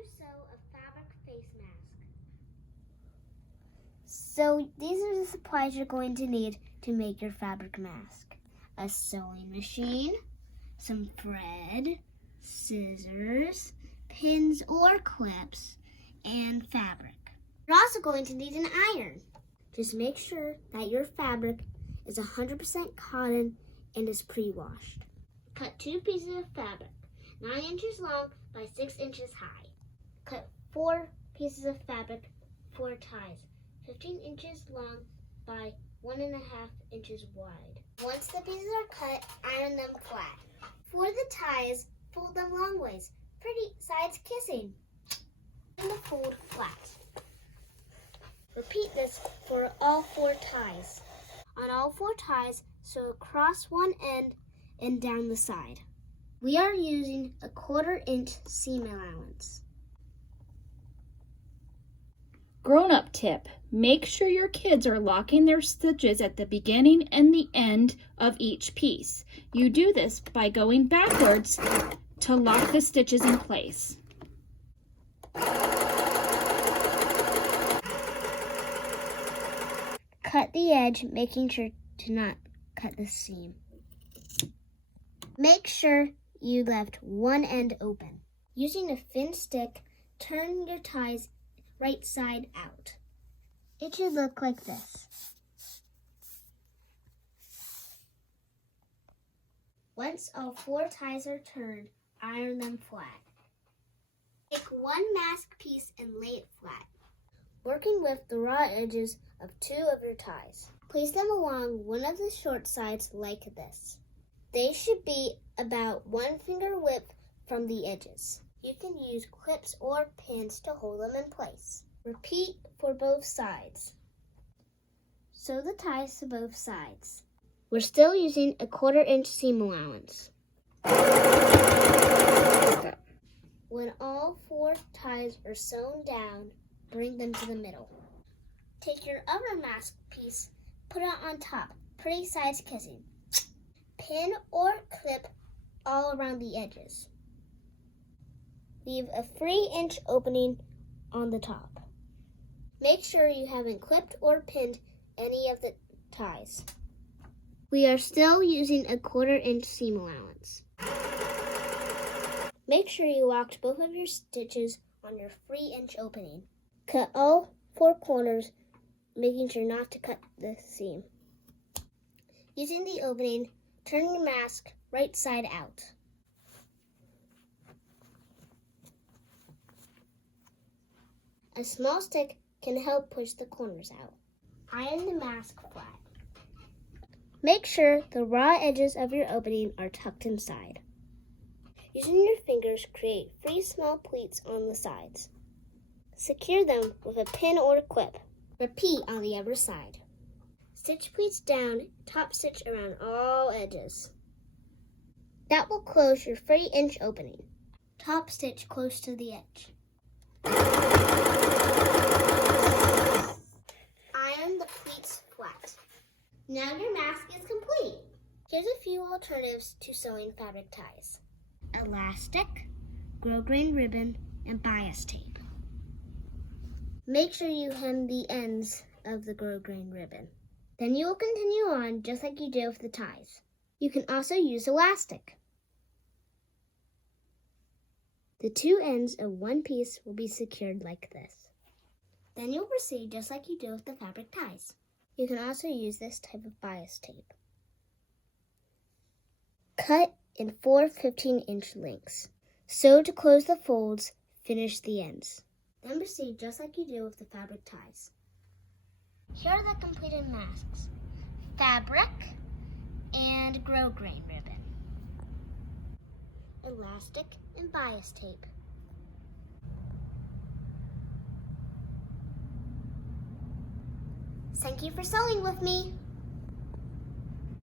to sew a fabric face mask. So these are the supplies you're going to need to make your fabric mask. A sewing machine, some thread, scissors, pins or clips, and fabric. You're also going to need an iron. Just make sure that your fabric is 100% cotton and is pre-washed. Cut 2 pieces of fabric, 9 inches long by 6 inches high. Cut 4 pieces of fabric, 4 ties, 15 inches long by 1.5 inches wide. Once the pieces are cut, iron them flat. For the ties, fold them long ways, pretty sides kissing. And the fold flat. Repeat this for all 4 ties. On all 4 ties, sew across one end and down the side. We are using a 1/4 inch seam allowance. Grown-up tip: make sure your kids are locking their stitches at the beginning and the end of each piece. You do this by going backwards to lock the stitches in place. Cut the edge, making sure to not cut the seam. Make sure you left one end open. Using a thin stick, turn your ties right side out. It should look like this. Once all 4 ties are turned, iron them flat. Take one mask piece and lay it flat, working with the raw edges of 2 of your ties. Place them along one of the short sides like this. They should be about 1 finger width from the edges. You can use clips or pins to hold them in place. Repeat for both sides. Sew the ties to both sides. We're still using a 1/4 inch seam allowance. When all 4 ties are sewn down, bring them to the middle. Take your other mask piece, put it on top, pretty sides kissing. Pin or clip all around the edges. Leave a 3-inch opening on the top. Make sure you haven't clipped or pinned any of the ties. We are still using a 1/4 inch seam allowance. Make sure you locked both of your stitches on your 3-inch opening. Cut all 4 corners, making sure not to cut the seam. Using the opening, turn your mask right side out. A small stick can help push the corners out. Iron the mask flat. Make sure the raw edges of your opening are tucked inside. Using your fingers, create 3 small pleats on the sides. Secure them with a pin or clip. Repeat on the other side. Stitch pleats down, top stitch around all edges. That will close your 3-inch opening. Top stitch close to the edge. Iron the pleats flat. Now your mask is complete. Here's a few alternatives to sewing fabric ties: elastic, grosgrain ribbon, and bias tape. Make sure you hem the ends of the grosgrain ribbon. Then you will continue on just like you did with the ties. You can also use elastic. The 2 ends of one piece will be secured like this. Then you'll proceed just like you did with the fabric ties. You can also use this type of bias tape. Cut in 4 15-inch lengths. Sew to close the folds, finish the ends. Then proceed just like you did with the fabric ties. Here are the completed masks: fabric and grosgrain ribbon, elastic and bias tape. Thank you for sewing with me.